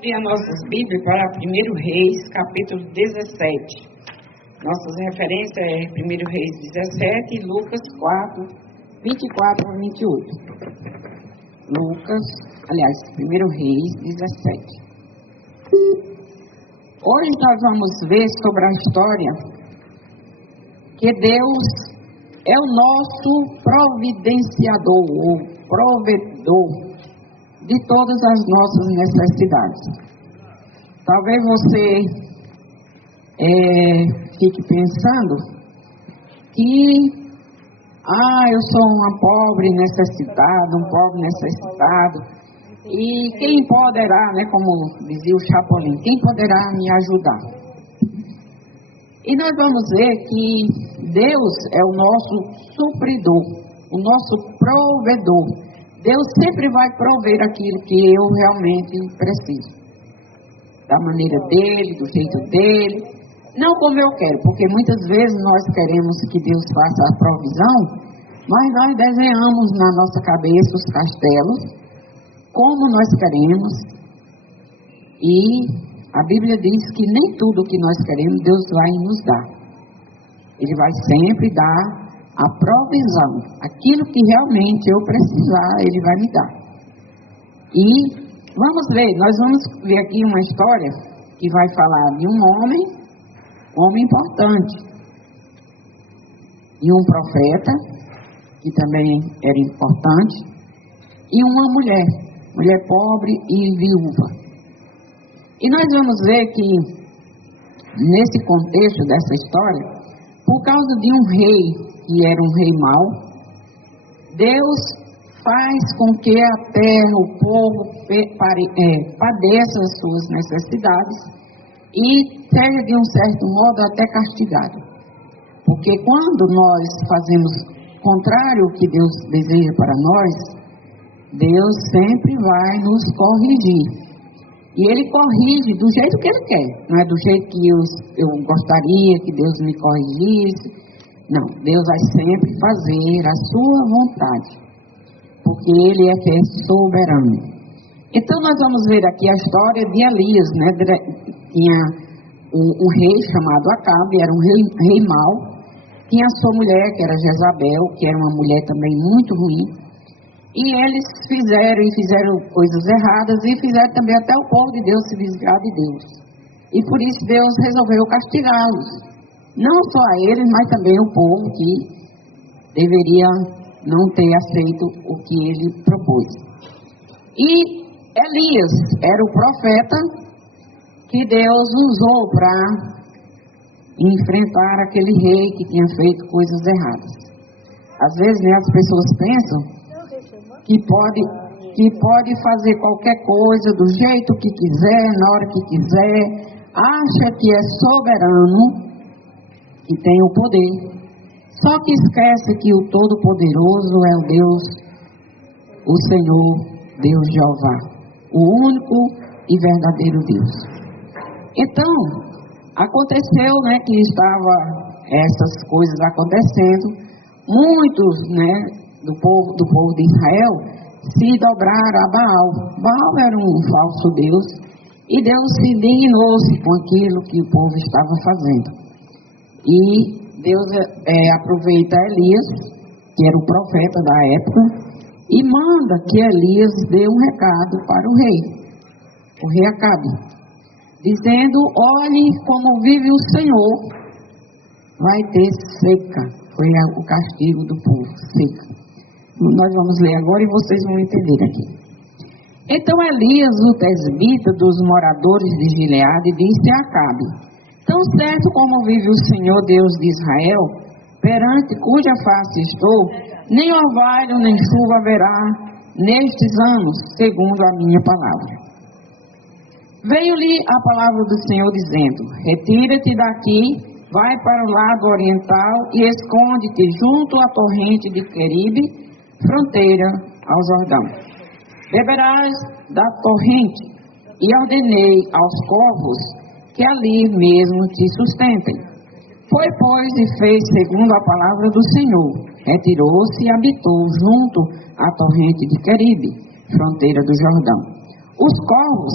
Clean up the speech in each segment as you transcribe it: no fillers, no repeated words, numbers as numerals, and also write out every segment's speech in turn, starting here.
Abrir as nossas Bíblias para 1 Reis, capítulo 17. Nossas referências é 1 Reis 17 e Lucas 4, 24 a 28. Aliás, 1 Reis 17. Hoje nós vamos ver sobre a história que Deus é o nosso providenciador, ou provedor de todas as nossas necessidades. Talvez você fique pensando que eu sou uma pobre necessitada, um pobre necessitado, e quem poderá, como dizia o Chapolin, quem poderá me ajudar? E nós vamos ver que Deus é o nosso supridor, o nosso provedor. Deus sempre vai prover aquilo que eu realmente preciso. Da maneira dele, do jeito dele. Não como eu quero, porque muitas vezes nós queremos que Deus faça a provisão, mas nós desenhamos na nossa cabeça os castelos, como nós queremos. E a Bíblia diz que nem tudo que nós queremos, Deus vai nos dar. Ele vai sempre dar a provisão, aquilo que realmente eu precisar, Ele vai me dar. E nós vamos ver aqui uma história que vai falar de um homem importante, e um profeta, que também era importante, e uma mulher pobre e viúva. E nós vamos ver que, nesse contexto dessa história, por causa de um rei, que era um rei mau, Deus faz com que a terra, o povo, padeça as suas necessidades e seja de um certo modo até castigado. Porque quando nós fazemos contrário ao que Deus deseja para nós, Deus sempre vai nos corrigir. E Ele corrige do jeito que Ele quer, não é do jeito que eu gostaria que Deus me corrigisse. Não, Deus vai sempre fazer a sua vontade, porque Ele é que é soberano. Então nós vamos ver aqui a história de Elias, Tinha um rei chamado Acabe, era um rei mau, tinha a sua mulher, que era Jezabel, que era uma mulher também muito ruim, e eles fizeram coisas erradas, e fizeram também até o povo de Deus se desviar de Deus. E por isso Deus resolveu castigá-los. Não só a eles, mas também o povo que deveria não ter aceito o que ele propôs. E Elias era o profeta que Deus usou para enfrentar aquele rei que tinha feito coisas erradas. Às vezes, as pessoas pensam que pode fazer qualquer coisa do jeito que quiser, na hora que quiser, acha que é soberano, que tem o poder, só que esquece que o Todo-Poderoso é o Deus, o Senhor, Deus Jeová, o único e verdadeiro Deus. Então, aconteceu, que estava essas coisas acontecendo, muitos, do povo de Israel se dobraram a Baal. Baal era um falso Deus, e Deus se indignou-se com aquilo que o povo estava fazendo. E Deus aproveita Elias, que era o profeta da época, e manda que Elias dê um recado para o rei Acabe, dizendo: olhe como vive o Senhor, vai ter seca. Foi o castigo do povo, seca. Nós vamos ler agora e vocês vão entender aqui. Então Elias, o tesbita dos moradores de Gileade, disse a Acabe: tão certo como vive o Senhor Deus de Israel, perante cuja face estou, nem orvalho nem chuva haverá nestes anos, segundo a minha palavra. Veio-lhe a palavra do Senhor dizendo: retira-te daqui, vai para o lado oriental e esconde-te junto à torrente de Queribe, fronteira ao Jordão. Beberás da torrente, e ordenei aos corvos que ali mesmo te sustentem. Foi, pois, e fez segundo a palavra do Senhor. Retirou-se e habitou junto à torrente de Queribe, fronteira do Jordão. Os corvos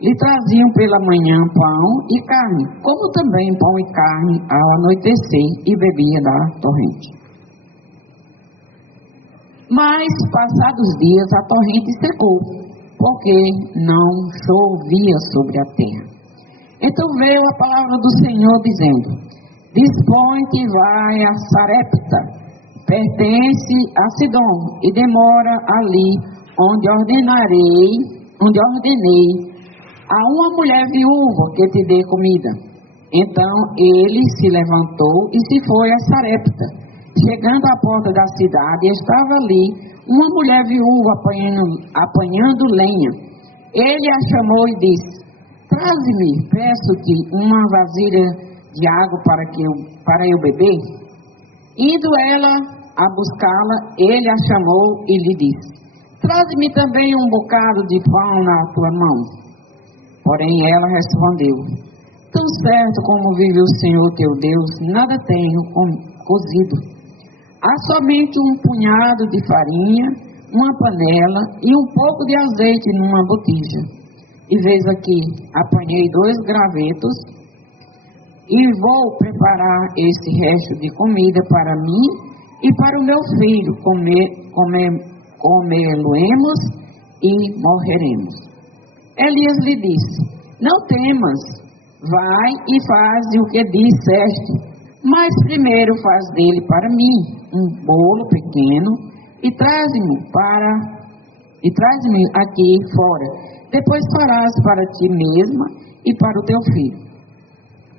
lhe traziam pela manhã pão e carne, como também pão e carne ao anoitecer, e bebia da torrente. Mas, passados dias, a torrente secou, porque não chovia sobre a terra. Então veio a palavra do Senhor dizendo: dispõe-te e vai a Sarepta, pertence a Sidom, e demora ali, onde ordenei a uma mulher viúva que te dê comida. Então ele se levantou e se foi a Sarepta. Chegando à porta da cidade, estava ali uma mulher viúva apanhando lenha. Ele a chamou e disse: traze-me, peço-te, uma vasilha de água para eu beber. Indo ela a buscá-la, ele a chamou e lhe disse: traze-me também um bocado de pão na tua mão. Porém ela respondeu: tão certo como vive o Senhor teu Deus, nada tenho cozido. Há somente um punhado de farinha, uma panela e um pouco de azeite numa botija. E veis aqui, apanhei 2 gravetos e vou preparar esse resto de comida para mim e para o meu filho. Comê-lo-emos e morreremos. Elias lhe disse: não temas, vai e faze o que disseste. Mas primeiro faz dele para mim um bolo pequeno e traze-me aqui fora. Depois farás para ti mesma e para o teu filho.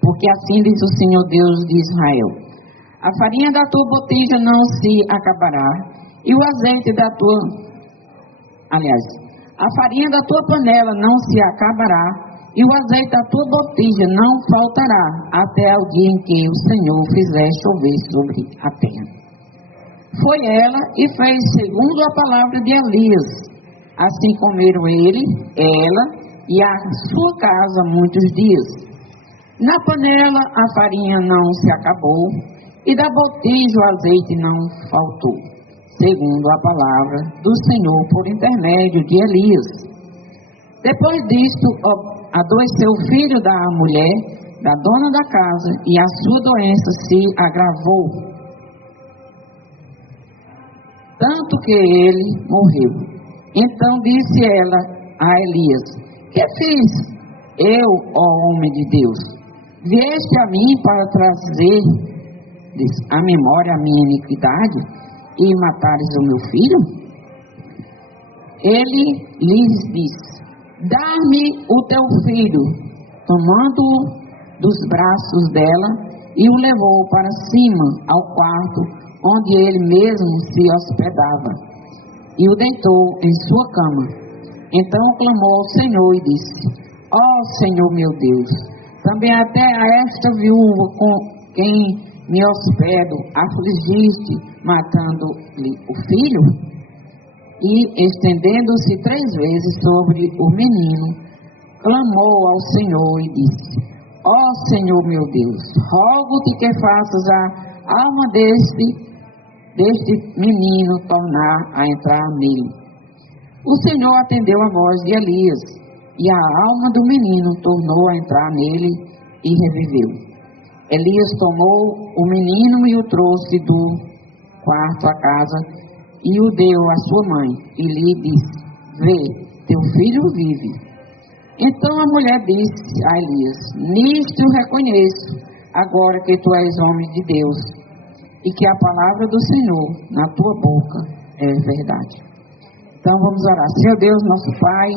Porque assim diz o Senhor Deus de Israel: a farinha da tua botija não se acabará, e o azeite a farinha da tua panela não se acabará, e o azeite da tua botija não faltará, até o dia em que o Senhor fizer chover sobre a terra. Foi ela e fez segundo a palavra de Elias. Assim comeram ele, ela e a sua casa muitos dias. Na panela a farinha não se acabou, e da botija o azeite não faltou, segundo a palavra do Senhor por intermédio de Elias. Depois disto, adoeceu o filho da mulher, da dona da casa, e a sua doença se agravou, tanto que ele morreu. Então disse ela a Elias: que fiz eu, ó homem de Deus? Vieste a mim para trazer à memória a minha iniquidade e matares o meu filho? Ele lhes disse: dá-me o teu filho. Tomando-o dos braços dela, e o levou para cima ao quarto onde ele mesmo se hospedava, e o deitou em sua cama. Então clamou ao Senhor e disse: ó Senhor meu Deus, também até a esta viúva com quem me hospedo afligiste, matando-lhe o filho? E, estendendo-se 3 vezes sobre o menino, clamou ao Senhor e disse: ó Senhor meu Deus, rogo-te que faças a alma deste menino tornar a entrar nele. O Senhor atendeu a voz de Elias, e a alma do menino tornou a entrar nele e reviveu. Elias tomou o menino e o trouxe do quarto à casa, e o deu à sua mãe, e lhe disse: vê, teu filho vive. Então a mulher disse a Elias: nisto reconheço, agora que tu és homem de Deus, e que a palavra do Senhor na tua boca é verdade. Então vamos orar. Senhor Deus, nosso Pai,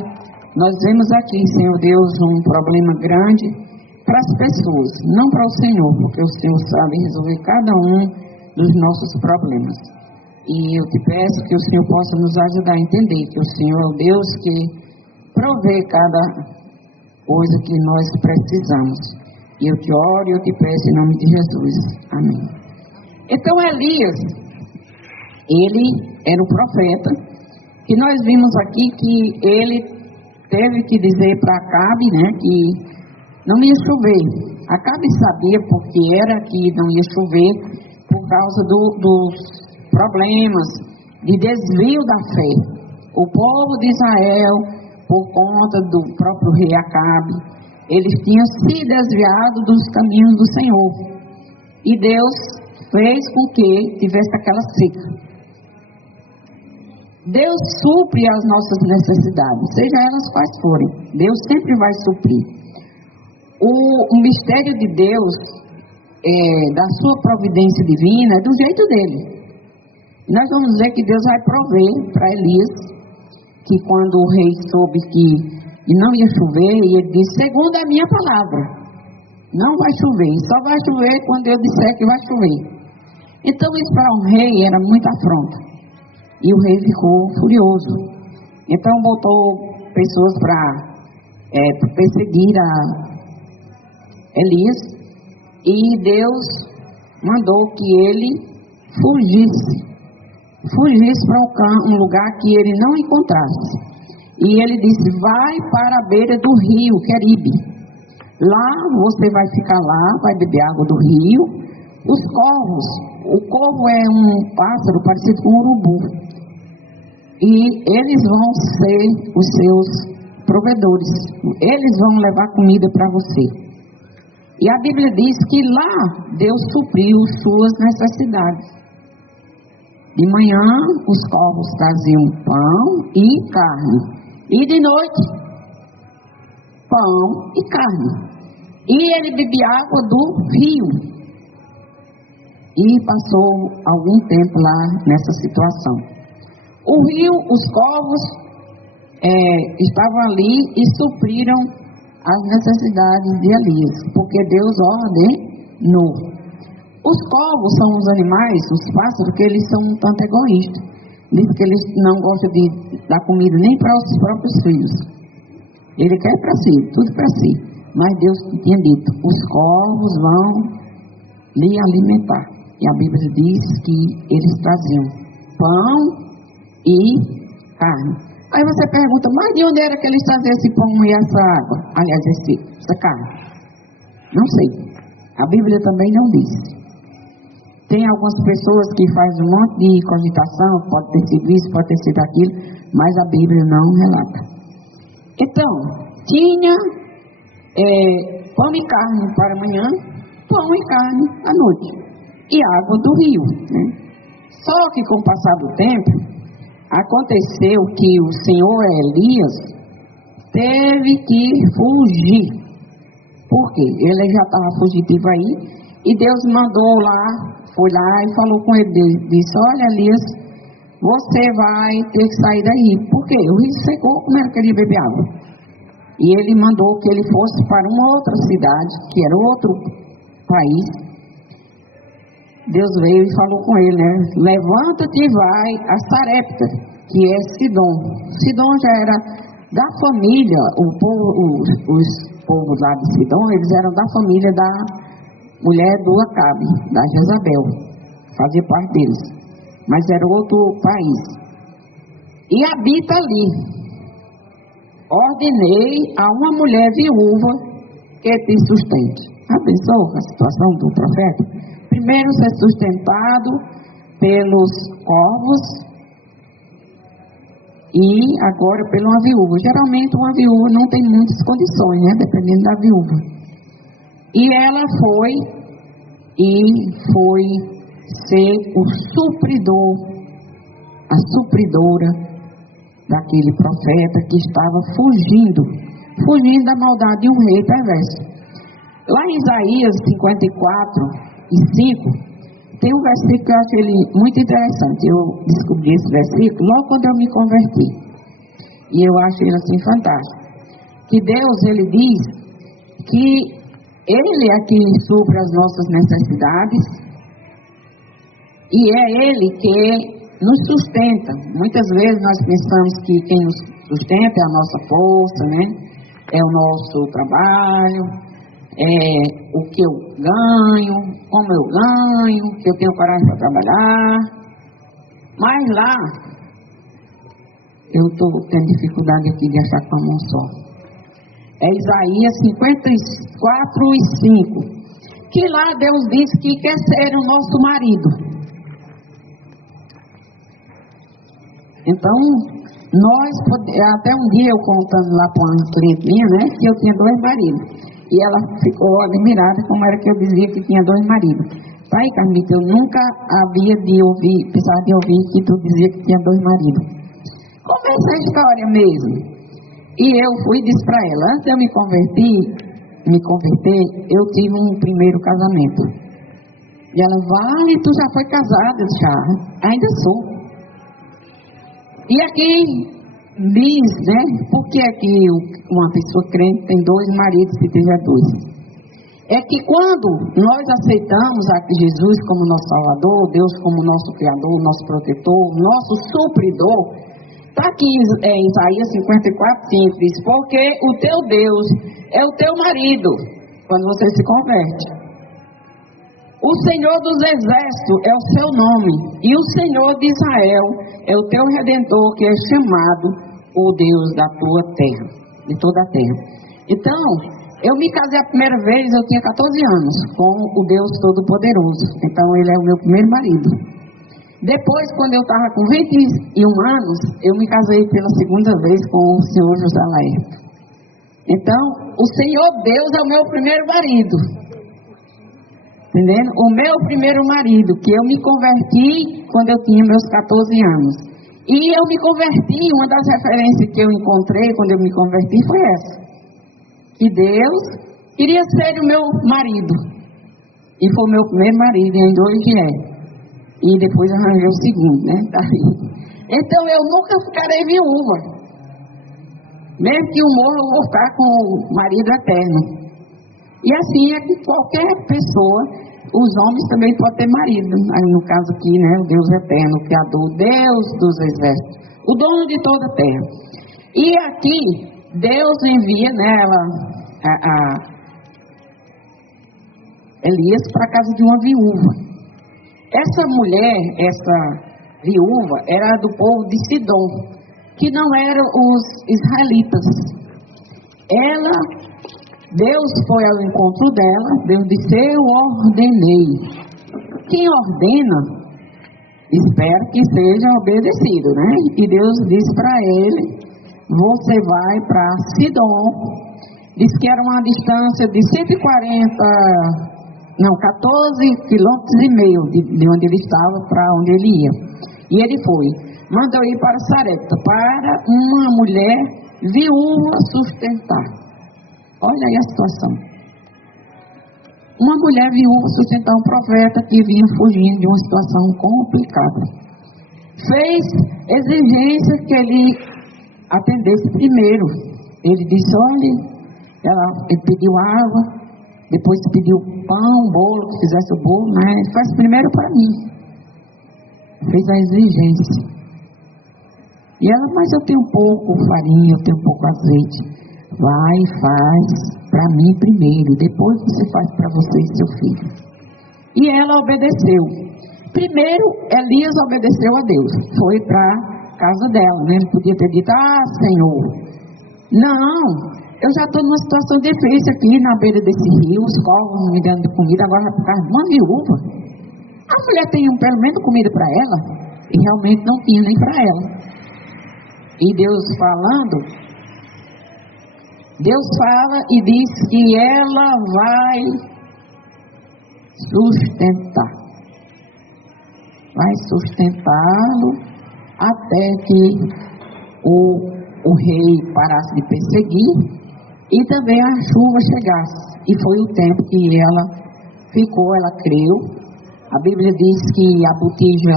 nós vemos aqui, Senhor Deus, um problema grande para as pessoas, não para o Senhor, porque o Senhor sabe resolver cada um dos nossos problemas. E eu te peço que o Senhor possa nos ajudar a entender que o Senhor é o Deus que provê cada coisa que nós precisamos. E eu te oro e eu te peço em nome de Jesus. Amém. Então Elias, ele era o profeta, que nós vimos aqui que ele teve que dizer para Acabe, que não ia chover. Acabe sabia porque era que não ia chover por causa dos problemas de desvio da fé. O povo de Israel por conta do próprio rei Acabe. Eles tinham se desviado dos caminhos do Senhor. E Deus fez com que tivesse aquela seca. Deus supre as nossas necessidades, seja elas quais forem. Deus sempre vai suprir. O mistério de Deus, da sua providência divina, é do jeito dele. Nós vamos ver que Deus vai prover para Elias, que quando o rei soube que não ia chover, ele disse, segundo a minha palavra, não vai chover, só vai chover quando eu disser que vai chover. Então isso para um rei era muita afronta, e o rei ficou furioso. Então botou pessoas para perseguir a Elias, e Deus mandou que ele fugisse para um lugar que ele não encontrasse. E ele disse, vai para a beira do rio Queribe. Lá você vai ficar lá, vai beber água do rio. Os corvos, o corvo é um pássaro parecido com um urubu. E eles vão ser os seus provedores. Eles vão levar comida para você. E a Bíblia diz que lá Deus supriu suas necessidades. De manhã, os corvos traziam pão e carne. E de noite, pão e carne. E ele bebia água do rio. E passou algum tempo lá nessa situação. O rio, os corvos estavam ali e supriram as necessidades de Elias, porque Deus ordenou. Os corvos são os animais, os pássaros, que eles são um tanto egoístas. Diz que eles não gostam de dar comida nem para os próprios filhos. Ele quer para si, tudo para si. Mas Deus tinha dito, os corvos vão lhe alimentar. E a Bíblia diz que eles traziam pão e carne. Aí você pergunta, mas de onde era que eles traziam esse pão e essa água? Aliás, essa carne? Não sei. A Bíblia também não diz. Tem algumas pessoas que fazem um monte de cogitação, pode ter sido isso, pode ter sido aquilo, mas a Bíblia não relata. Então, tinha pão e carne para amanhã, pão e carne à noite, e água do rio. Né? Só que com o passar do tempo, aconteceu que o senhor Elias teve que fugir. Por quê? Ele já estava fugitivo aí, e Deus mandou lá, foi lá e falou com ele, disse, olha Elias, você vai ter que sair daí. Por quê? O rio secou, como era que ele ia beber água? E ele mandou que ele fosse para uma outra cidade, que era outro país. Deus veio e falou com ele, né? Levanta-te e vai a Sarepta, que é Sidom. Sidom já era da família, os povos lá de Sidom, eles eram da família da mulher do Acabe, da Jezabel, fazia parte deles, mas era outro país. E habita ali. Ordenei a uma mulher viúva que te sustente. Abençoou a situação do profeta? Primeiro ser sustentado pelos corvos e agora por uma viúva. Geralmente uma viúva não tem muitas condições, né? Dependendo da viúva. E ela foi ser o supridor, a supridora daquele profeta que estava fugindo da maldade de um rei perverso. Lá em Isaías 54:5, tem um versículo que eu acho ele muito interessante. Eu descobri esse versículo logo quando eu me converti. E eu acho ele assim fantástico. Que Deus, ele diz que Ele é quem supre as nossas necessidades e é Ele que nos sustenta. Muitas vezes nós pensamos que quem nos sustenta é a nossa força, né? É o nosso trabalho, é o que eu ganho, como eu ganho, que eu tenho coragem para trabalhar. Mas lá, eu estou tendo dificuldade aqui de achar com a mão só. É Isaías 54:5, que lá Deus diz que quer ser o nosso marido. Então, Até um dia eu contando lá para uma cliente minha, né, que eu tinha 2 maridos. E ela ficou admirada como era que eu dizia que tinha 2 maridos. Pai, Carmita, eu nunca havia precisado de ouvir que tu dizia que tinha 2 maridos. Como é essa história mesmo? E eu fui e disse para ela, antes de eu me converter, eu tive um primeiro casamento. E ela, vale, tu já foi casada? Já, ainda sou. E aqui diz, né, por que aqui uma pessoa crente tem 2 maridos se tiver 2? É que quando nós aceitamos a Jesus como nosso Salvador, Deus como nosso Criador, nosso protetor, nosso supridor, está aqui em Isaías 54:5, diz, porque o teu Deus é o teu marido, quando você se converte. O Senhor dos Exércitos é o seu nome, e o Senhor de Israel é o teu Redentor, que é chamado o Deus da tua terra, de toda a terra. Então, eu me casei a primeira vez, eu tinha 14 anos, com o Deus Todo-Poderoso. Então, ele é o meu primeiro marido. Depois, quando eu estava com 21 anos, eu me casei pela segunda vez com o senhor José Laerte. Então, o Senhor Deus é o meu primeiro marido. Entendendo? O meu primeiro marido, que eu me converti quando eu tinha meus 14 anos. E eu me converti, uma das referências que eu encontrei quando eu me converti foi essa. Que Deus queria ser o meu marido. E foi o meu primeiro marido, e ainda hoje é. E depois arranjei o segundo, né? Então eu nunca ficarei viúva. Mesmo que eu morra, eu vou ficar com o marido eterno. E assim é que qualquer pessoa, os homens também podem ter marido. Aí no caso aqui, né? O Deus eterno, o Criador, Deus dos exércitos, o dono de toda a terra. E aqui, Deus envia, né, Elias para a casa de uma viúva. Essa mulher, essa viúva, era do povo de Sidom, que não eram os israelitas. Deus foi ao encontro dela, Deus disse, eu ordenei. Quem ordena, espera que seja obedecido, né? E Deus disse para ele, você vai para Sidom. Diz que era uma distância de 14,5 quilômetros de onde ele estava para onde ele ia. E ele foi. Mandou ir para Sarepta, para uma mulher viúva sustentar. Olha aí a situação. Uma mulher viúva sustentar um profeta que vinha fugindo de uma situação complicada. Fez exigência que ele atendesse primeiro. Ele disse, olha, ele pediu água, depois pediu pão, bolo, que fizesse o bolo, mas faz primeiro para mim. Fez a exigência. E ela, mas eu tenho pouco farinha, eu tenho pouco azeite. Vai e faz para mim primeiro, depois você faz para você e seu filho. E ela obedeceu. Primeiro, Elias obedeceu a Deus. Foi para a casa dela, né? Ele podia ter dito, Senhor, não, eu já estou numa situação difícil aqui na beira desse rio, os corvos me dando de comida, agora vai ficar uma viúva. A mulher tem pelo menos comida para ela, e realmente não tinha nem para ela. E Deus fala e diz que ela vai sustentar. Vai sustentá-lo até que o rei parasse de perseguir e também a chuva chegasse. E foi o tempo que ela ficou, ela creu. A Bíblia diz que a botija,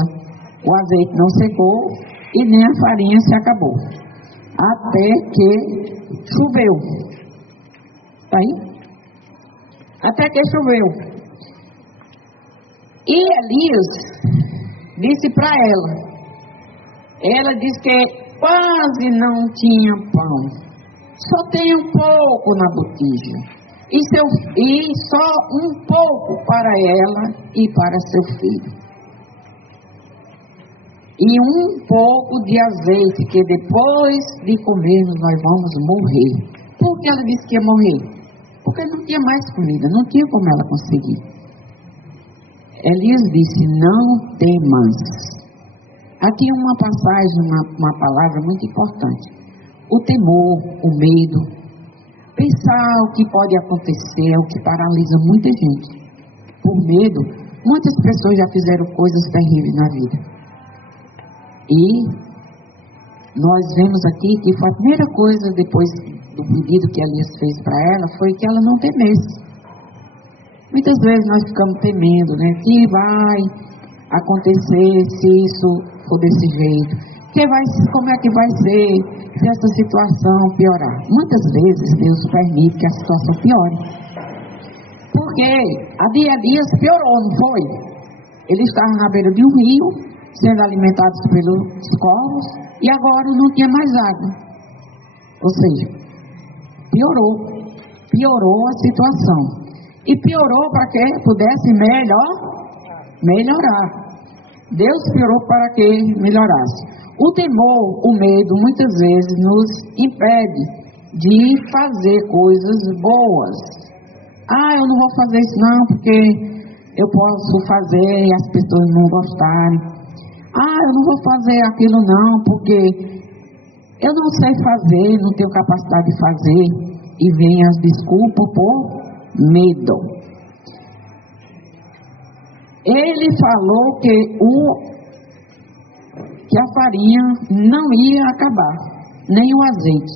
o azeite não secou e nem a farinha se acabou. Até que choveu. Tá aí? Até que choveu. E Elias disse para ela. Ela disse que quase não tinha pão. Só tem um pouco na botija. E só um pouco para ela e para seu filho. E um pouco de azeite, que depois de comermos nós vamos morrer. Por que ela disse que ia morrer? Porque não tinha mais comida, não tinha como ela conseguir. Elias disse, não temas. Aqui uma passagem, uma palavra muito importante. O temor, o medo, pensar o que pode acontecer, o que paralisa muita gente. Por medo, muitas pessoas já fizeram coisas terríveis na vida. E nós vemos aqui que foi a primeira coisa depois do pedido que Elias fez para ela, foi que ela não temesse. Muitas vezes nós ficamos temendo, né? Que vai acontecer se isso for desse jeito? Como é que vai ser se essa situação piorar? Muitas vezes Deus permite que a situação piore. Porque a de Elias piorou, não foi? Ele estava na beira de um rio, sendo alimentados pelos corvos, e agora não tinha mais água. Ou seja, piorou a situação. E piorou para que pudesse melhorar. Deus piorou para que melhorasse. O temor, o medo, muitas vezes nos impede de fazer coisas boas. Eu não vou fazer isso não, porque eu posso fazer e as pessoas não gostarem. Eu não vou fazer aquilo não, porque eu não sei fazer, não tenho capacidade de fazer. E vem as desculpas por medo. Ele falou que a farinha não ia acabar, nem o azeite.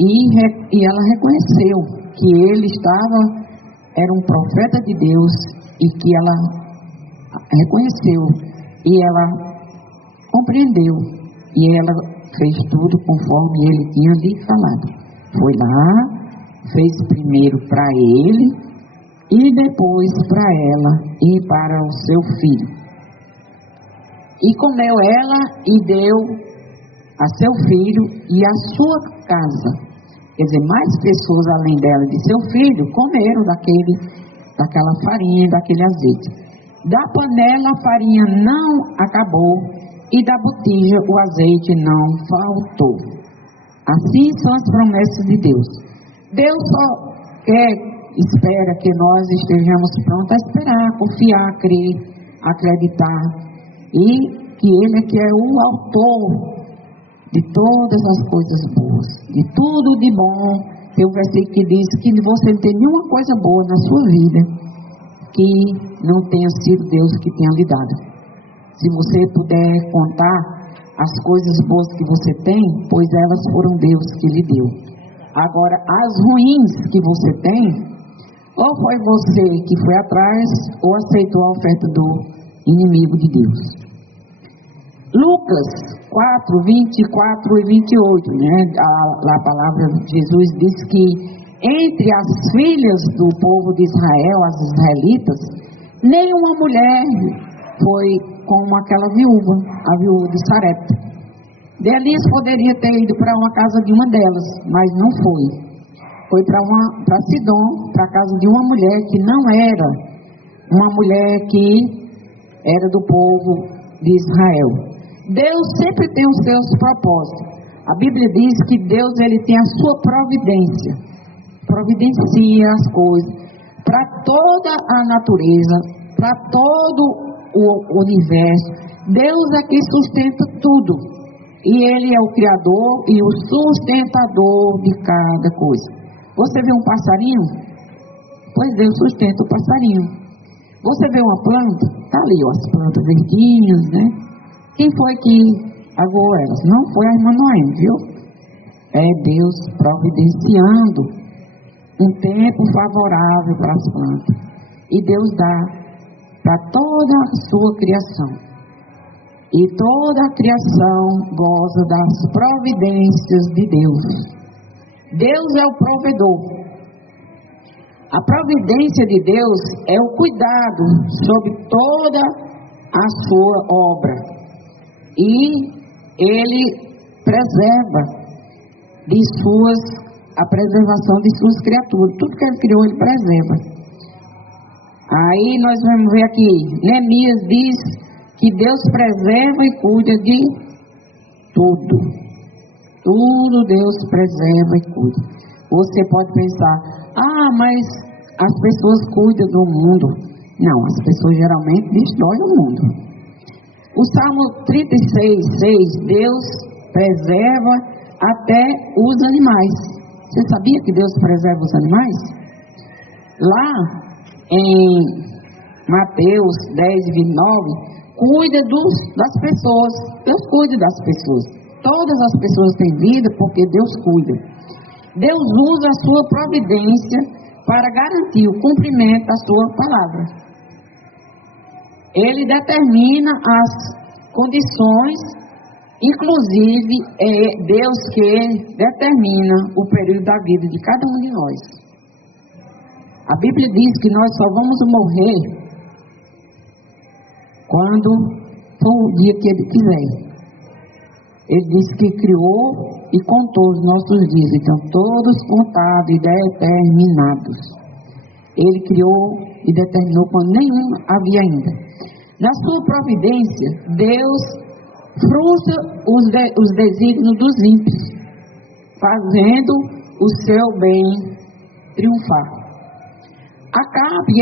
E ela reconheceu que ele era um profeta de Deus, e que ela reconheceu, e ela compreendeu, e ela fez tudo conforme ele tinha lhe falado. Foi lá, fez primeiro para ele, e depois para ela e para o seu filho. E comeu ela e deu a seu filho e a sua casa. Quer dizer, mais pessoas além dela e de seu filho comeram daquela farinha, daquele azeite. Da panela a farinha não acabou, e da botija o azeite não faltou. Assim são as promessas de Deus. Deus só espera que nós estejamos prontos a esperar, confiar, crer, acreditar. E que Ele é que é o autor de todas as coisas boas, de tudo de bom. Tem um versículo que diz que você não tem nenhuma coisa boa na sua vida que não tenha sido Deus que tenha lhe dado. Se você puder contar as coisas boas que você tem, pois elas foram Deus que lhe deu. Agora, as ruins que você tem, ou foi você que foi atrás, ou aceitou a oferta do inimigo de Deus. Lucas 4, 24 e 28, né? A palavra de Jesus diz que entre as filhas do povo de Israel, as israelitas, nenhuma mulher foi como aquela viúva, a viúva de Sarepta. Elias poderia ter ido para uma casa de uma delas, mas não foi. Foi para Sidom, para a casa de uma mulher que não era uma mulher que era do povo de Israel. Deus sempre tem os seus propósitos. A Bíblia diz que Deus ele tem a sua providência. Providencia as coisas para toda a natureza, para todo o universo. Deus é que sustenta tudo. E Ele é o Criador e o sustentador de cada coisa. Você vê um passarinho? Pois Deus sustenta o passarinho. Você vê uma planta? Está ali, ó, as plantas verdinhas, né? Quem foi que aguou elas? Não foi a irmã Noemi, viu? É Deus providenciando um tempo favorável para as plantas. E Deus dá para toda a sua criação. E toda a criação goza das providências de Deus. Deus é o provedor. A providência de Deus é o cuidado sobre toda a sua obra. E Ele preserva a preservação de suas criaturas. Tudo que Ele criou, Ele preserva. Aí nós vamos ver aqui, Neemias diz que Deus preserva e cuida de tudo. Tudo Deus preserva e cuida. Você pode pensar, mas as pessoas cuidam do mundo. Não, as pessoas geralmente destroem o mundo. O Salmo 36:6, Deus preserva até os animais. Você sabia que Deus preserva os animais? Lá em Mateus 10:29, cuida das pessoas. Deus cuida das pessoas. Todas as pessoas têm vida porque Deus cuida. Deus usa a sua providência para garantir o cumprimento da sua palavra. Ele determina as condições, inclusive é Deus que determina o período da vida de cada um de nós. A Bíblia diz que nós só vamos morrer quando for o dia que Ele quiser. Ele disse que criou e contou os nossos dias, então todos contados e determinados. Ele criou e determinou quando nenhum havia ainda. Na sua providência, Deus frustra os desígnios dos ímpios, fazendo o seu bem triunfar. Acabe,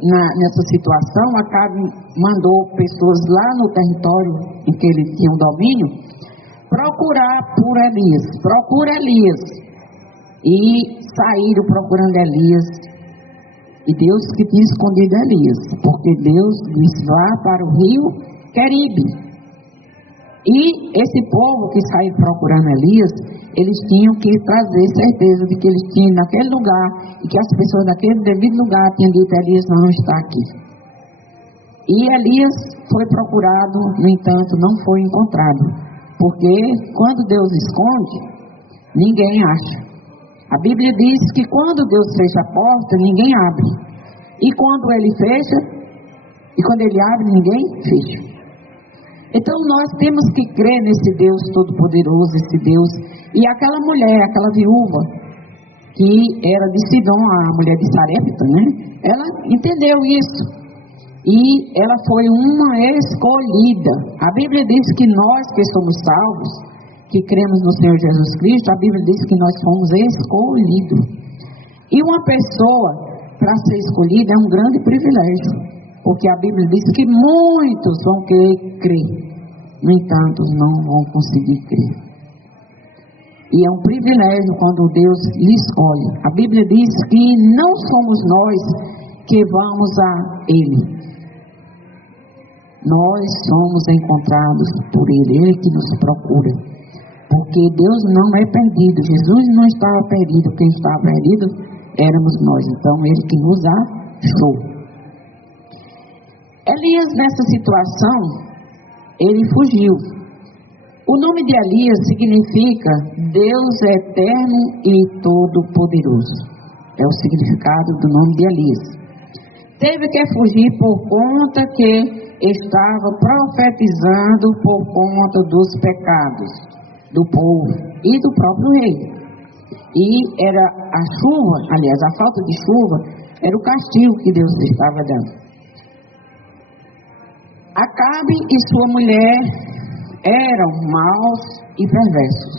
nessa situação, Acabe mandou pessoas lá no território em que ele tinha o domínio, procurar por Elias. Procura Elias. E saíram procurando Elias. E Deus que tinha escondido Elias, porque Deus disse lá para o rio Queribe. E esse povo que saiu procurando Elias, eles tinham que trazer certeza de que eles tinham naquele lugar, e que as pessoas daquele devido lugar tinham dito: Elias não está aqui. E Elias foi procurado, no entanto, não foi encontrado, porque quando Deus esconde, ninguém acha. A Bíblia diz que quando Deus fecha a porta, ninguém abre. E quando Ele fecha, e quando Ele abre, ninguém fecha. Então nós temos que crer nesse Deus Todo-Poderoso, esse Deus. E aquela mulher, aquela viúva, que era de Sidom, a mulher de Sarepta, né? Ela entendeu isso. E ela foi uma escolhida. A Bíblia diz que nós que somos salvos, que cremos no Senhor Jesus Cristo, a Bíblia diz que nós fomos escolhidos. E uma pessoa, para ser escolhida, é um grande privilégio, porque a Bíblia diz que muitos vão querer crer, no entanto, não vão conseguir crer. E é um privilégio quando Deus lhe escolhe. A Bíblia diz que não somos nós que vamos a Ele. Nós somos encontrados por Ele, Ele que nos procura. Porque Deus não é perdido, Jesus não estava perdido, quem estava perdido éramos nós, então Ele que nos achou. Elias, nessa situação, ele fugiu. O nome de Elias significa Deus eterno e todo-poderoso. É o significado do nome de Elias. Teve que fugir por conta que estava profetizando por conta dos pecados do povo e do próprio rei. E era a chuva, aliás, a falta de chuva, era o castigo que Deus estava dando. Acabe e sua mulher eram maus e perversos.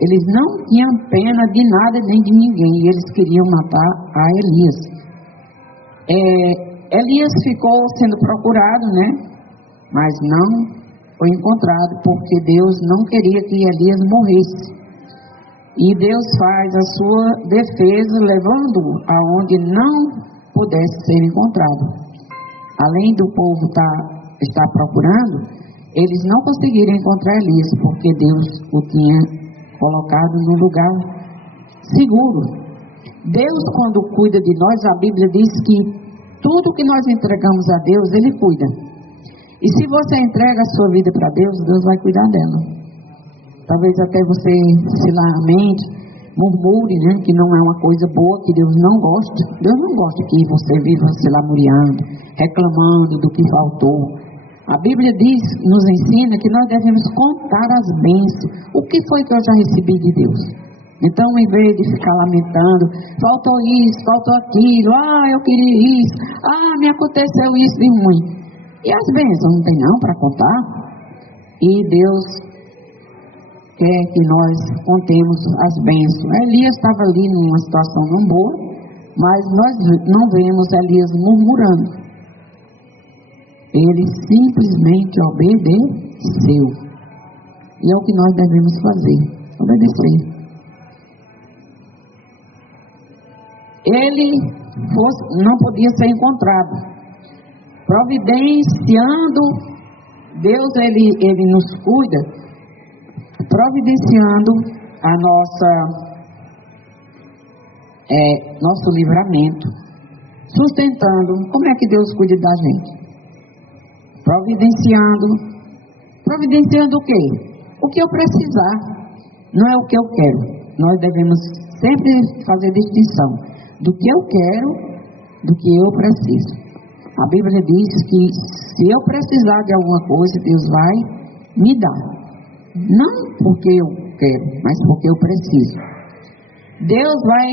Eles não tinham pena de nada nem de ninguém, e eles queriam matar a Elias. Elias ficou sendo procurado, né? Mas não foi encontrado, porque Deus não queria que Elias morresse. E Deus faz a sua defesa, levando-o aonde não pudesse ser encontrado. Além do povo estar procurando, eles não conseguiram encontrar Elias, porque Deus o tinha colocado num lugar seguro. Deus, quando cuida de nós, a Bíblia diz que tudo que nós entregamos a Deus, Ele cuida. E se você entrega a sua vida para Deus, Deus vai cuidar dela. Talvez até você se lamente, murmure, né, que não é uma coisa boa, que Deus não gosta. Deus não gosta que você viva se lamuriando, reclamando do que faltou. A Bíblia nos ensina que nós devemos contar as bênçãos. O que foi que eu já recebi de Deus? Então, em vez de ficar lamentando, faltou isso, faltou aquilo, eu queria isso, me aconteceu isso de ruim. E as bênçãos não tem não para contar? E Deus quer que nós contemos as bênçãos. Elias estava ali numa situação não boa, mas nós não vemos Elias murmurando. Ele simplesmente obedeceu. E é o que nós devemos fazer, obedecer. Ele não podia ser encontrado. Providenciando, Deus ele nos cuida, providenciando a nosso livramento, sustentando. Como é que Deus cuida da gente? Providenciando o quê? O que eu precisar, não é o que eu quero. Nós devemos sempre fazer distinção do que eu quero, do que eu preciso. A Bíblia diz que se eu precisar de alguma coisa, Deus vai me dar. Não porque eu quero, mas porque eu preciso. Deus vai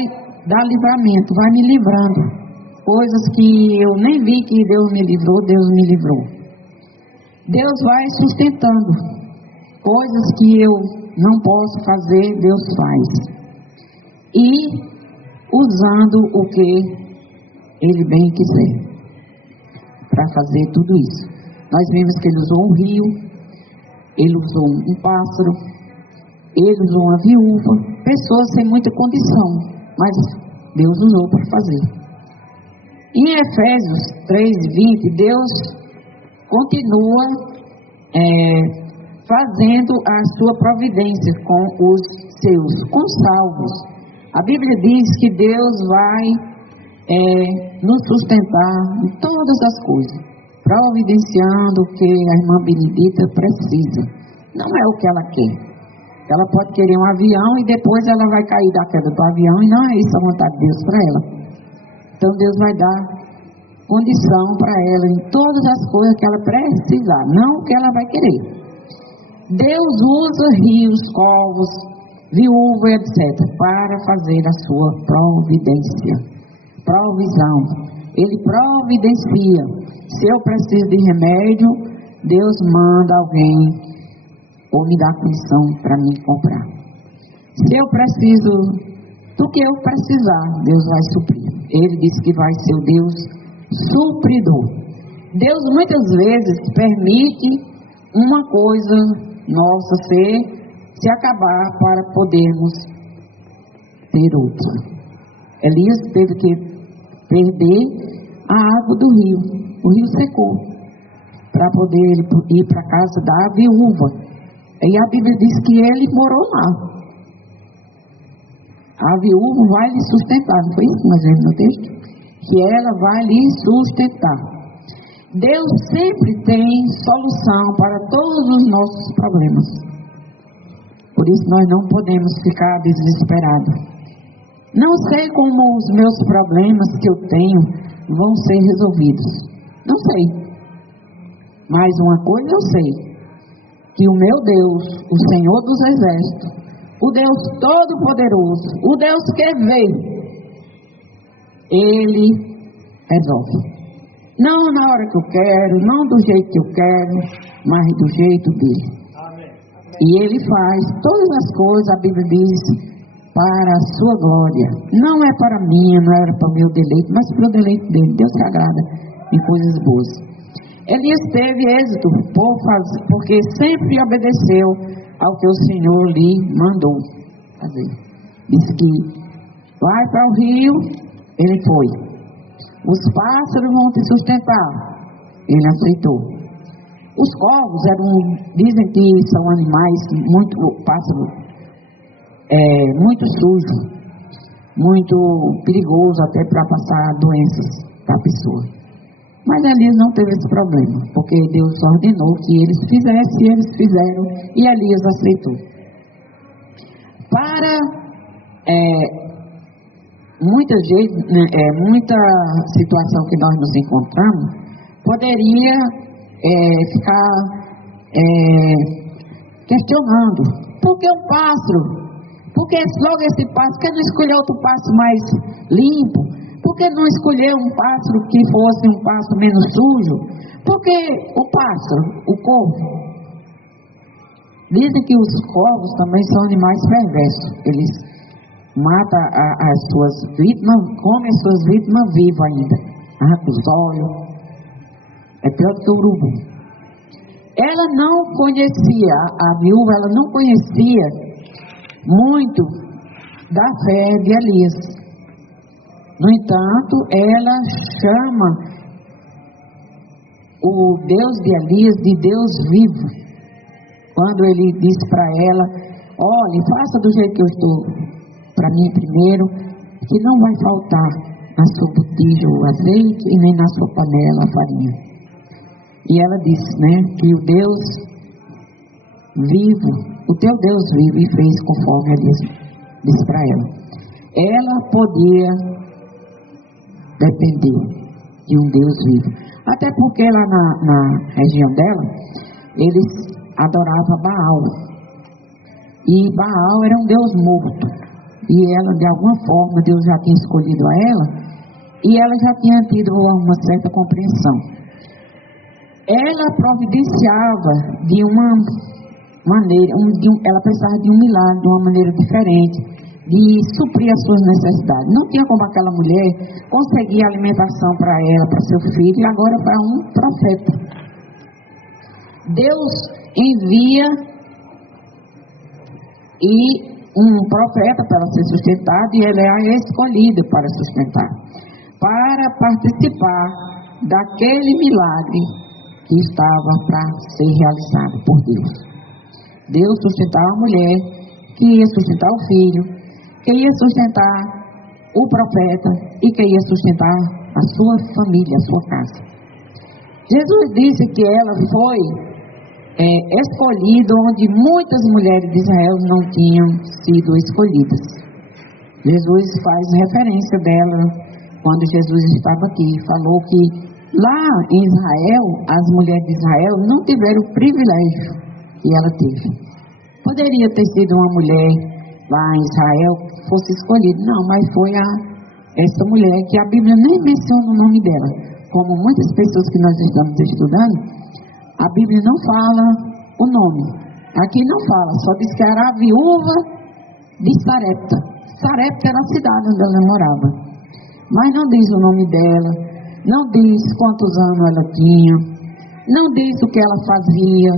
dar livramento, vai me livrando. Coisas que eu nem vi que Deus me livrou, Deus me livrou. Deus vai sustentando. Coisas que eu não posso fazer, Deus faz. E usando o que Ele bem quiser para fazer tudo isso. Nós vimos que Ele usou um rio, Ele usou um pássaro, Ele usou uma viúva, pessoas sem muita condição, mas Deus usou para fazer. Em Efésios 3:20, Deus continua fazendo a sua providência com os seus, com os salvos. A Bíblia diz que Deus vai nos sustentar em todas as coisas, providenciando o que a irmã Benedita precisa. Não é o que ela quer. Ela pode querer um avião e depois ela vai cair da queda do avião, e não é isso a vontade de Deus para ela. Então Deus vai dar condição para ela em todas as coisas que ela precisar, não o que ela vai querer. Deus usa rios, covos, viúva, etc., para fazer a sua providência. Provisão. Ele providencia. Se eu preciso de remédio, Deus manda alguém ou me dá condição para mim comprar. Se eu preciso do que eu precisar, Deus vai suprir. Ele disse que vai ser o Deus supridor. Deus muitas vezes permite uma coisa nossa se acabar para podermos ter outra. Elias teve que perder a água do rio. O rio secou para poder ir para a casa da viúva. E a Bíblia diz que ele morou lá. A viúva vai lhe sustentar, não foi isso que nós vemos no texto? Que ela vai lhe sustentar. Deus sempre tem solução para todos os nossos problemas. Por isso nós não podemos ficar desesperados. Não sei como os meus problemas que eu tenho vão ser resolvidos. Não sei. Mas uma coisa eu sei. Que o meu Deus, o Senhor dos Exércitos, o Deus Todo-Poderoso, o Deus que vê, Ele resolve. Não na hora que eu quero, não do jeito que eu quero, mas do jeito dele. Amém. E Ele faz todas as coisas, a Bíblia diz, para a sua glória. Não é para mim, não era para o meu deleite, mas para o deleite dele. Deus se agrada em coisas boas. Elias teve êxito porque sempre obedeceu ao que o Senhor lhe mandou fazer. Disse que vai para o rio, ele foi. Os pássaros vão te sustentar, ele aceitou. Os corvos dizem que são animais muito sujos, muito perigosos até para passar doenças para a pessoa. Mas Elias não teve esse problema, porque Deus ordenou que eles fizessem, e eles fizeram, e Elias aceitou. Para muita situação que nós nos encontramos, poderia ficar questionando: por que um pássaro? Por que logo esse pássaro? Por que não escolher outro pássaro mais limpo? Por que não escolher um pássaro que fosse um pássaro menos sujo? Porque o pássaro, o corvo, dizem que os corvos também são animais perversos. Eles matam as suas vítimas, comem as suas vítimas vivas ainda. Arranca os olhos. É pior do que o urubu. Ela não conhecia, a viúva, ela não conhecia muito da fé de Elias. No entanto, ela chama o Deus de Elias de Deus vivo. Quando ele disse para ela: olhe, faça do jeito que eu estou para mim primeiro, que não vai faltar na sua botija o azeite e nem na sua panela a farinha. E ela disse, né, que o Deus vivo, o teu Deus vivo, e fez conforme Elias disse para ela. Ela podia depender de um Deus vivo. Até porque lá na região dela, eles adoravam Baal. E Baal era um Deus morto. E ela, de alguma forma, Deus já tinha escolhido a ela, e ela já tinha tido uma certa compreensão. Ela providenciava de uma maneira, ela precisava de um milagre, de uma maneira diferente, de suprir as suas necessidades. Não tinha como aquela mulher conseguir alimentação para ela, para seu filho, e agora para um profeta. Deus envia e um profeta para ser sustentado, e ela é a escolhida para sustentar, para participar daquele milagre que estava para ser realizado por Deus. Deus sustentava a mulher, que ia sustentar o filho, que ia sustentar o profeta e que ia sustentar a sua família, a sua casa. Jesus disse que ela foi escolhida onde muitas mulheres de Israel não tinham sido escolhidas. Jesus faz referência dela quando Jesus estava aqui. Falou que lá em Israel, as mulheres de Israel não tiveram o privilégio que ela teve. Poderia ter sido uma mulher lá em Israel que fosse escolhida. Não, mas foi essa mulher que a Bíblia nem menciona o nome dela. Como muitas pessoas que nós estamos estudando, a Bíblia não fala o nome. Aqui não fala, só diz que era a viúva de Sarepta. Sarepta era a cidade onde ela morava. Mas não diz o nome dela, não diz quantos anos ela tinha, não diz o que ela fazia,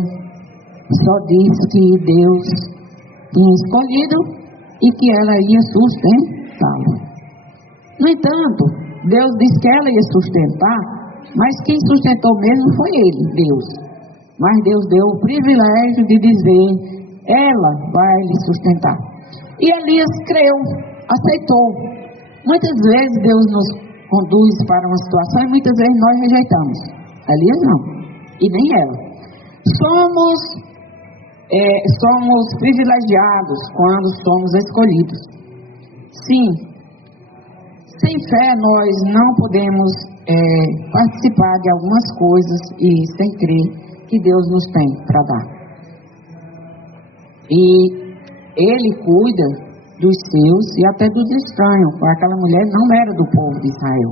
só diz que Deus tinha escolhido e que ela ia sustentá-lo. No entanto, Deus disse que ela ia sustentar, mas quem sustentou mesmo foi ele, Deus. Mas Deus deu o privilégio de dizer: ela vai lhe sustentar. E Elias creu, aceitou. Muitas vezes Deus nos conduz para uma situação e muitas vezes nós rejeitamos. Elias não, e nem ela. Somos privilegiados quando somos escolhidos. Sim, sem fé nós não podemos participar de algumas coisas e sem crer que Deus nos tem para dar. E Ele cuida dos seus e até dos estranhos. Aquela mulher não era do povo de Israel,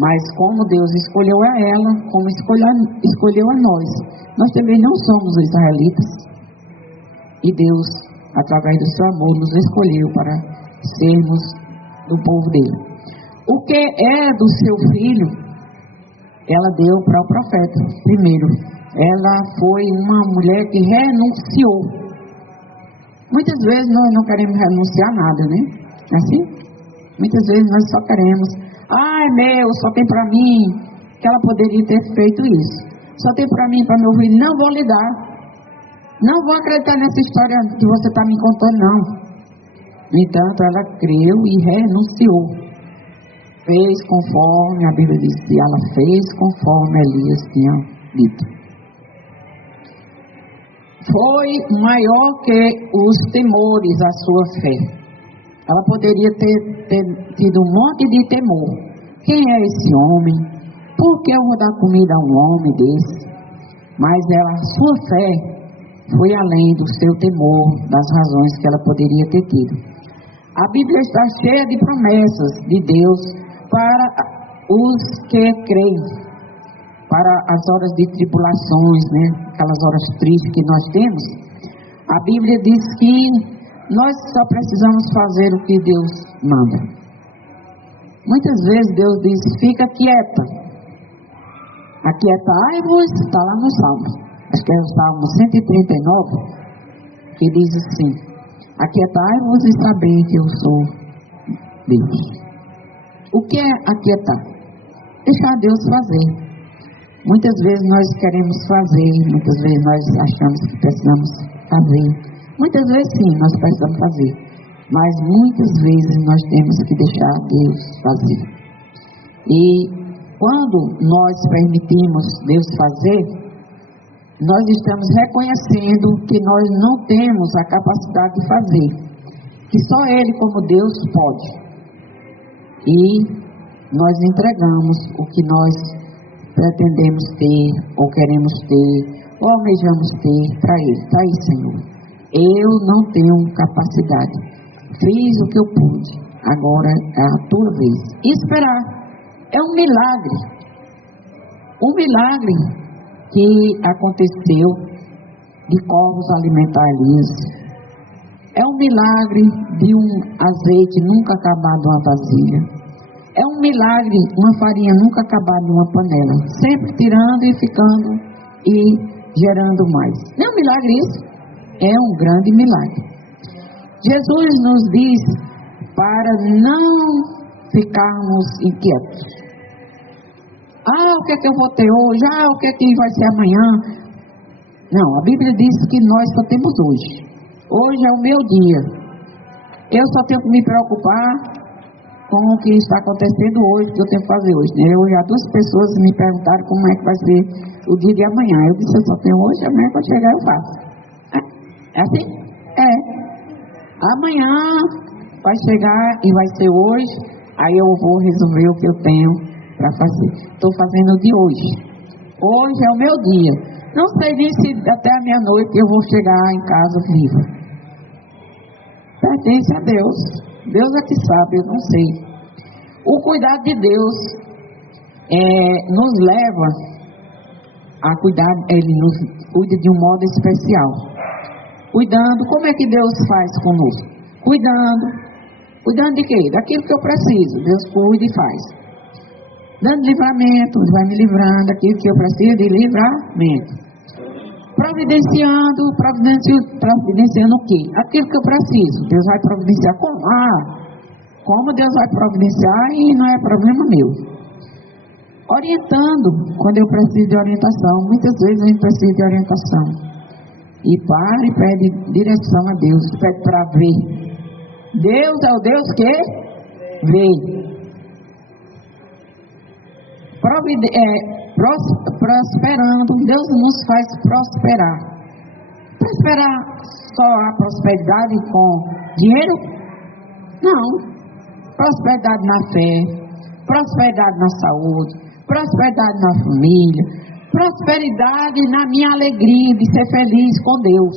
mas como Deus escolheu a ela, como escolheu a nós também não somos israelitas, e Deus, através do seu amor, nos escolheu para sermos do povo dele. O que é do seu filho, ela deu para o profeta primeiro. Ela foi uma mulher que renunciou. Muitas vezes nós não queremos renunciar a nada, né? Assim? Muitas vezes nós só queremos: ai meu, só tem para mim, que ela poderia ter feito isso. Só tem para mim, para meu filho, não vou lhe dar. Não vou acreditar nessa história que você está me contando, não. No entanto, ela creu e renunciou. Fez conforme a Bíblia diz, e ela fez conforme Elias tinha dito. Foi maior que os temores a sua fé. Ela poderia ter tido um monte de temor. Quem é esse homem? Por que eu vou dar comida a um homem desse? Mas a sua fé foi além do seu temor, das razões que ela poderia ter tido. A Bíblia está cheia de promessas de Deus para os que creem. Para as horas de tribulações, né? Aquelas horas tristes que nós temos, a Bíblia diz que nós só precisamos fazer o que Deus manda. Muitas vezes Deus diz: fica quieta. Aquietai-vos, está lá no Salmo, acho que é o Salmo 139, que diz assim: aquietai-vos e sabei que eu sou Deus. O que é aquietar? Deixar Deus fazer. Muitas vezes nós queremos fazer, muitas vezes nós achamos que precisamos fazer. Muitas vezes sim, nós precisamos fazer. Mas muitas vezes nós temos que deixar Deus fazer. E quando nós permitimos Deus fazer, nós estamos reconhecendo que nós não temos a capacidade de fazer, que só Ele como Deus pode. E nós entregamos o que nós pretendemos ter, ou queremos ter, ou almejamos ter para Ele. Está aí, Senhor. Eu não tenho capacidade. Fiz o que eu pude. Agora é a tua vez. E esperar. É um milagre. Um milagre que aconteceu de corvos alimentar Elias. É um milagre de um azeite nunca acabar numa vasilha. É um milagre uma farinha nunca acabar numa panela. Sempre tirando e ficando e gerando mais. Não é um milagre isso? É um grande milagre. Jesus nos diz para não ficarmos inquietos. O que é que eu vou ter hoje? O que é que vai ser amanhã? Não, a Bíblia diz que nós só temos hoje. Hoje é o meu dia. Eu só tenho que me preocupar com o que está acontecendo hoje, que eu tenho que fazer hoje. Hoje há 2 pessoas me perguntaram como é que vai ser o dia de amanhã. Eu disse, eu só tenho hoje, amanhã quando chegar eu faço. É assim? É. Amanhã vai chegar e vai ser hoje, aí eu vou resolver o que eu tenho para fazer. Estou fazendo o de hoje. Hoje é o meu dia. Não sei nem se até a meia-noite eu vou chegar em casa viva. Pertence a Deus. Deus é que sabe, eu não sei. O cuidado de Deus nos leva a cuidar, Ele nos cuida de um modo especial. Cuidando, como é que Deus faz conosco? Cuidando de quê? Daquilo que eu preciso, Deus cuida e faz. Dando livramento, Ele vai me livrando daquilo que eu preciso de livramento. Providenciando o quê? Aquilo que eu preciso. Deus vai providenciar como? Como Deus vai providenciar e não é problema meu. Orientando, quando eu preciso de orientação. Muitas vezes a gente precisa de orientação. E para e pede direção a Deus, pede para ver. Deus é o Deus que vê. Prosperando, Deus nos faz prosperar. Prosperar só a prosperidade com dinheiro? Não. Prosperidade na fé, prosperidade na saúde, prosperidade na família, prosperidade na minha alegria de ser feliz com Deus.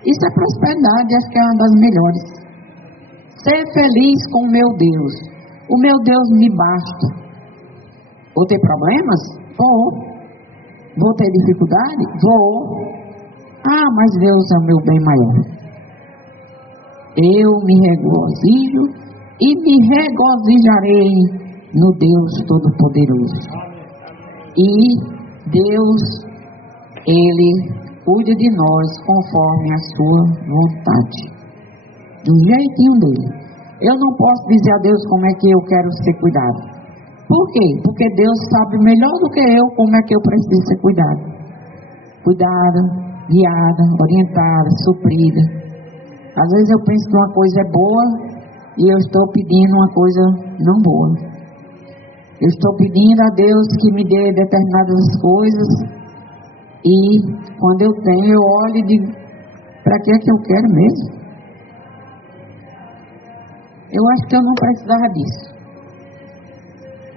Isso é prosperidade, acho que é uma das melhores. Ser feliz com o meu Deus. O meu Deus me basta. Vou ter problemas? Vou. Vou ter dificuldade? Vou. Mas Deus é o meu bem maior. Eu me regozijo e me regozijarei no Deus Todo-Poderoso. E Deus, Ele cuida de nós conforme a sua vontade. Do jeitinho dele. Eu não posso dizer a Deus como é que eu quero ser cuidado. Por quê? Porque Deus sabe melhor do que eu como é que eu preciso ser cuidado. Cuidada, guiada, orientada, suprida. Às vezes eu penso que uma coisa é boa e eu estou pedindo uma coisa não boa. Eu estou pedindo a Deus que me dê determinadas coisas e quando eu tenho, eu olho e digo, para que é que eu quero mesmo? Eu acho que eu não precisava disso.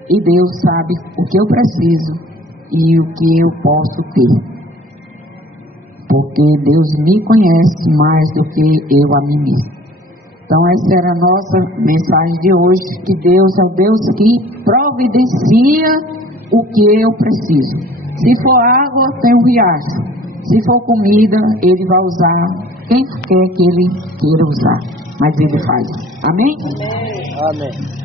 E Deus sabe o que eu preciso e o que eu posso ter. Porque Deus me conhece mais do que eu a mim mesmo. Então essa era a nossa mensagem de hoje, que Deus é o Deus que providencia o que eu preciso. Se for água, tem um riacho. Se for comida, Ele vai usar quem quer que Ele queira usar. Mas Ele faz. Amém? Amém.